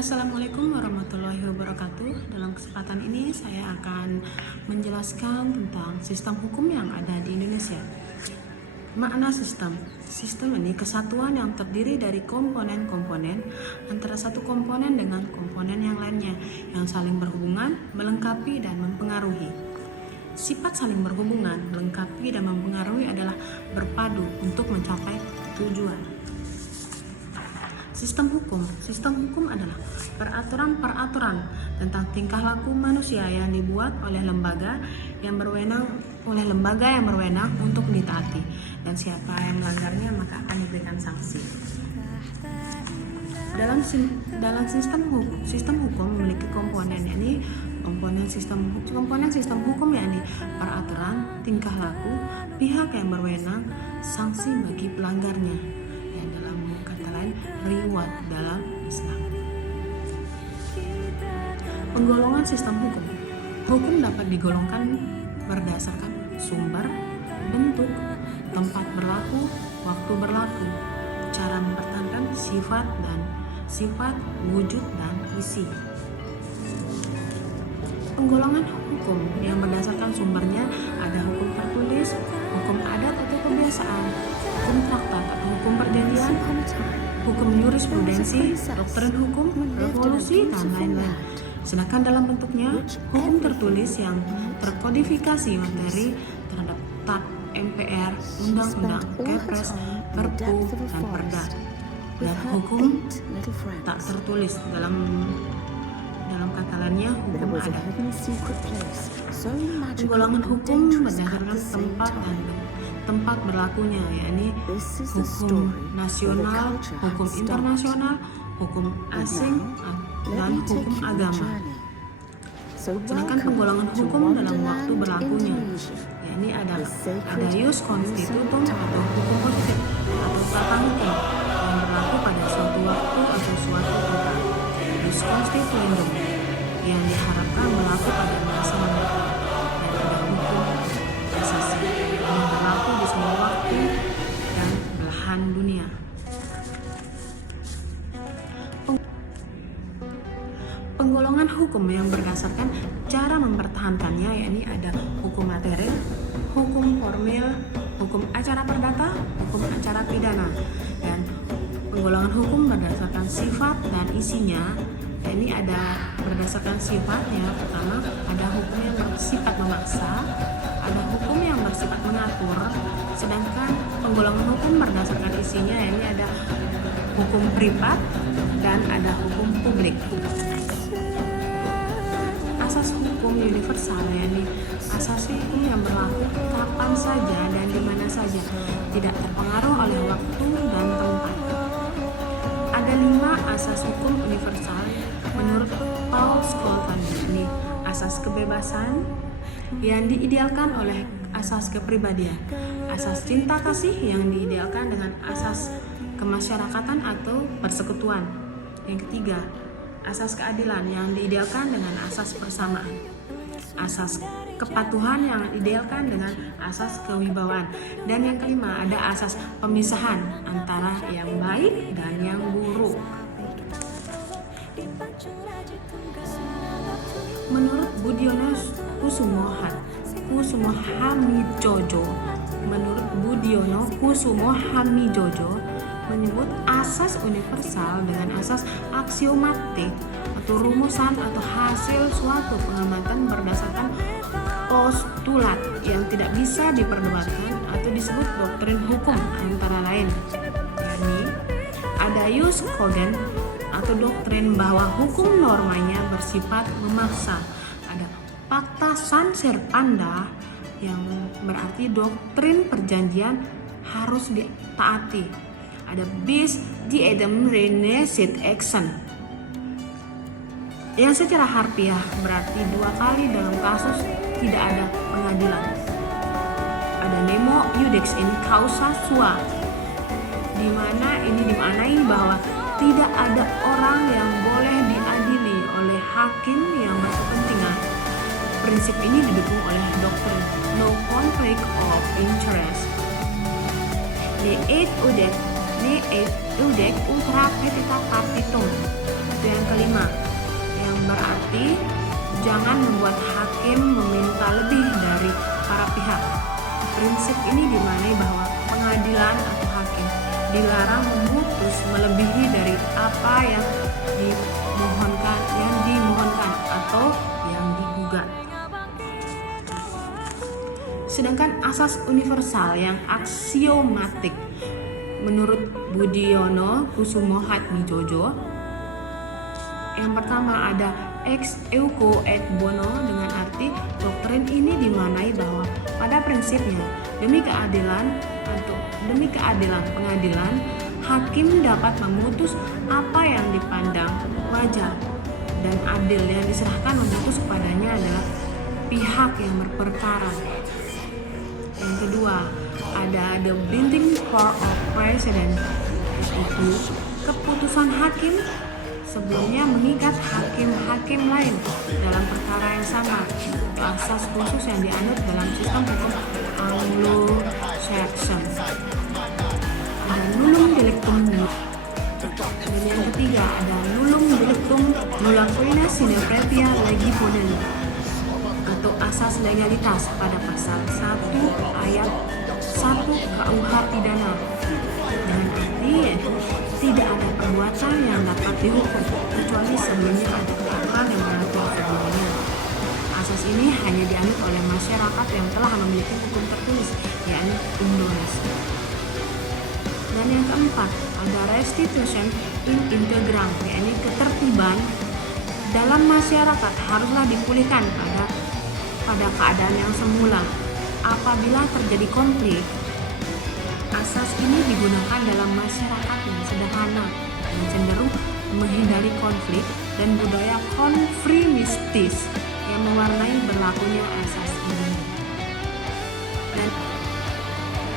Assalamualaikum warahmatullahi wabarakatuh. Dalam kesempatan ini saya akan menjelaskan tentang sistem hukum yang ada di Indonesia. Makna sistem. Sistem ini kesatuan yang terdiri dari komponen-komponen antara satu komponen dengan komponen yang lainnya yang saling berhubungan, melengkapi dan mempengaruhi. Sifat saling berhubungan, melengkapi dan mempengaruhi adalah berpadu untuk mencapai tujuan. Sistem hukum adalah peraturan-peraturan tentang tingkah laku manusia yang dibuat oleh lembaga yang berwenang untuk ditaati, dan siapa yang melanggarnya maka akan diberikan sanksi. Dalam sistem hukum memiliki komponen, yakni komponen sistem hukum yakni peraturan, tingkah laku, pihak yang berwenang, sanksi bagi pelanggarnya. Reward dalam Islam. Penggolongan sistem hukum. Hukum dapat digolongkan berdasarkan sumber, bentuk, tempat berlaku, waktu berlaku, cara mempertahankan sifat, wujud dan isi. Penggolongan hukum yang berdasarkan sumbernya ada hukum tertulis, hukum adat atau kebiasaan, hukum traktat atau hukum perjanjian, hukum jurisprudensi, doktrin hukum, revolusi, dan lain-lain. Sedangkan dalam bentuknya, hukum tertulis yang terkodifikasi materi terhadap TAP, MPR, Undang-Undang, Kepres, Perpu, dan Perda. Dan hukum tak tertulis dalam kata lainnya hukum adat. Penggolongan hukum berdasarkan tempat berlakunya, yakni hukum nasional, hukum internasional, hukum asing, dan hukum agama. Sedangkan penggolongan hukum dalam waktu berlakunya, yakni ada ius constitutum atau hukum positif atau tata hukum yang berlaku pada suatu waktu atau suatu kota, ius constituendum yang diharapkan berlaku pada masa mendatang, dan ada hukum asasi yang berlaku di semua waktu dan belahan dunia. Penggolongan hukum yang berdasarkan cara mempertahankannya, yakni ada hukum materi, hukum formil, hukum acara perdata, hukum acara pidana. Dan penggolongan hukum berdasarkan sifat dan isinya, yakni ada berdasarkan sifatnya. Pertama, ada hukum yang bersifat memaksa, ada hukum yang bersifat mengatur. Sedangkan penggolongan hukum berdasarkan isinya, yakni ada hukum privat dan ada hukum publik. Asas hukum universal, yakni asas hukum yang berlaku kapan saja dan di mana saja, tidak terpengaruh oleh waktu dan tempat. Ada 5 asas hukum universal menurut Paul Scholes, yakni asas kebebasan yang diidealkan oleh asas kepribadian, asas cinta kasih yang diidealkan dengan asas kemasyarakatan atau persekutuan. Yang ketiga, asas keadilan yang diidealkan dengan asas persamaan, asas kepatuhan yang diidealkan dengan asas kewibawaan, dan yang kelima ada asas pemisahan antara yang baik dan yang buruk. Menurut Budiono Kusumo Hamijojo menyebut asas universal dengan asas aksiomatik atau rumusan atau hasil suatu pengamatan berdasarkan postulat yang tidak bisa diperdebatkan atau disebut doktrin hukum, antara lain, yakni ada ius cogens atau doktrin bahwa hukum normanya bersifat memaksa, ada pacta sunt serpanda yang berarti doktrin perjanjian harus ditaati, ada bis diedem renecit action yang secara harfiah berarti 2 kali dalam kasus tidak ada pengadilan, ada nemo iudex in causa sua, di mana ini dimaknai bahwa tidak ada orang yang boleh diadili oleh hakim yang berkepentingan. Prinsip ini didukung oleh doktrin no conflict of interest. De et udet ne eudek ultra petita partitum. Itu yang kelima, yang berarti jangan membuat hakim meminta lebih dari para pihak. Prinsip ini dimaknai bahwa pengadilan atau hakim dilarang memutus melebihi dari apa yang dimohonkan atau yang digugat. Sedangkan asas universal yang aksiomatik menurut Budiono Kusumo Hatmijojo, yang pertama ada ex euco et bono, dengan arti doktrin ini dimaknai bahwa pada prinsipnya demi keadilan pengadilan, hakim dapat memutus apa yang dipandang wajar dan adil. Yang diserahkan memutus kepadanya adalah pihak yang berperkara. Yang kedua, ada the binding power of precedent, yaitu keputusan hakim sebelumnya mengikat hakim-hakim lain dalam perkara yang sama. Itu asas khusus yang dianut dalam sistem hukum Anglo-Saxon. Ada nullum delictum nulli. Dan yang ketiga ada nullum delictum nulla quina sine praetia legi ponens, atau asas legalitas pada pasal 1 ayat 1 KUH pidana, dengan arti yaitu tidak ada perbuatan yang dapat dihukum kecuali sebelumnya ada peraturan yang mengatur sebelumnya. Asas ini hanya dianut oleh masyarakat yang telah memiliki hukum tertulis, yakni Indonesia. Dan yang keempat ada restitution in integram, yakni ketertiban dalam masyarakat haruslah dipulihkan pada keadaan yang semula. Apabila terjadi konflik, asas ini digunakan dalam masyarakat yang sederhana yang cenderung menghindari konflik dan budaya konfirmistis yang mewarnai berlakunya asas ini.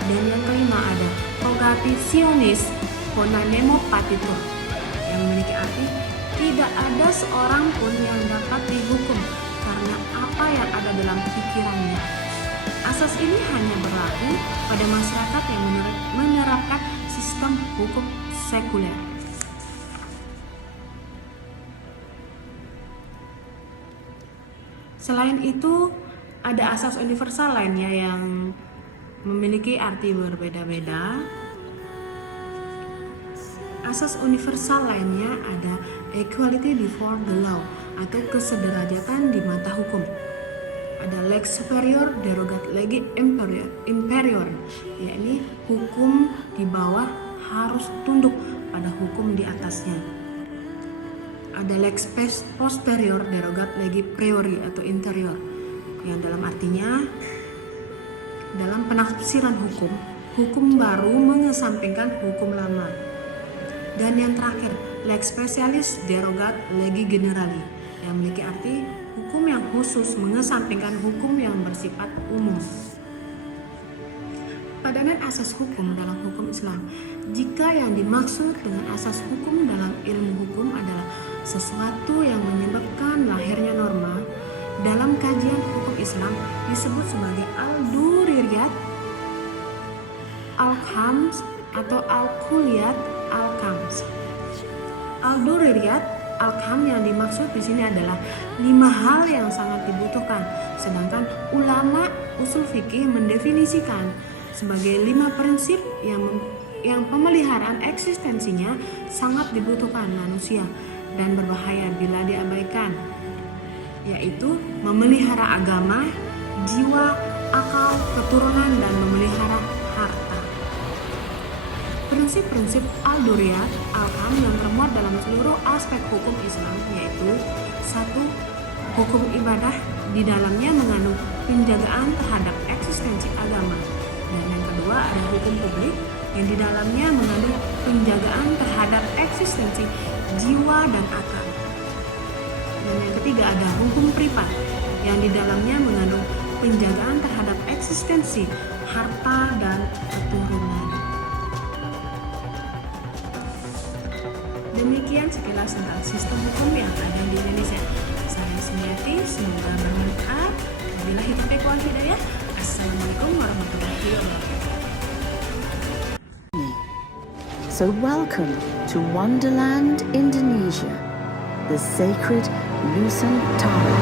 Dan yang kelima ada progatisionis ponanemo patitur, yang memiliki arti tidak ada seorang pun yang dapat dihukum karena apa yang ada dalam pikirannya. Asas ini hanya berlaku pada masyarakat yang menerapkan sistem hukum sekuler. Selain itu, ada asas universal lainnya yang memiliki arti berbeda-beda. Asas universal lainnya ada equality before the law, atau kesederajatan di mata hukum. Ada lex superior derogat legi inferior, yakni hukum di bawah harus tunduk pada hukum di atasnya. Ada lex posterior derogat legi priori atau interior, yang dalam artinya dalam penafsiran hukum baru mengesampingkan hukum lama. Dan yang terakhir, lex specialis derogat legi generali, yang memiliki arti hukum yang khusus mengesampingkan hukum yang bersifat umum. Padanan asas hukum dalam hukum Islam. Jika yang dimaksud dengan asas hukum dalam ilmu hukum adalah sesuatu yang menyebabkan lahirnya norma, dalam kajian hukum Islam disebut sebagai al-dururiyat, al-khams, atau al-kulliyat al-khams. Al-dururiyat al-kham yang dimaksud di sini adalah 5 hal yang sangat dibutuhkan, sedangkan ulama usul fikih mendefinisikan sebagai 5 prinsip yang pemeliharaan eksistensinya sangat dibutuhkan manusia dan berbahaya bila diabaikan, yaitu memelihara agama, jiwa, akal, keturunan, dan memelihara harta. Prinsip-prinsip al-dururiyat al-kham yang termuat dalam seluruh aspek hukum Islam, yaitu 1. Hukum ibadah, di dalamnya mengandung penjagaan terhadap eksistensi agama. Dan yang kedua ada hukum publik, yang di dalamnya mengandung penjagaan terhadap eksistensi jiwa dan akal. Dan yang ketiga ada hukum privat, yang di dalamnya mengandung penjagaan terhadap eksistensi harta dan keturunan. Demikian sekilas tentang sistem hukum yang ada di Indonesia. Saya Sumiati, semoga bermanfaat. Wabillahi taufiq wal hidayah. Assalamualaikum warahmatullahi wabarakatuh. So welcome to Wonderland, Indonesia, the sacred Nusantara.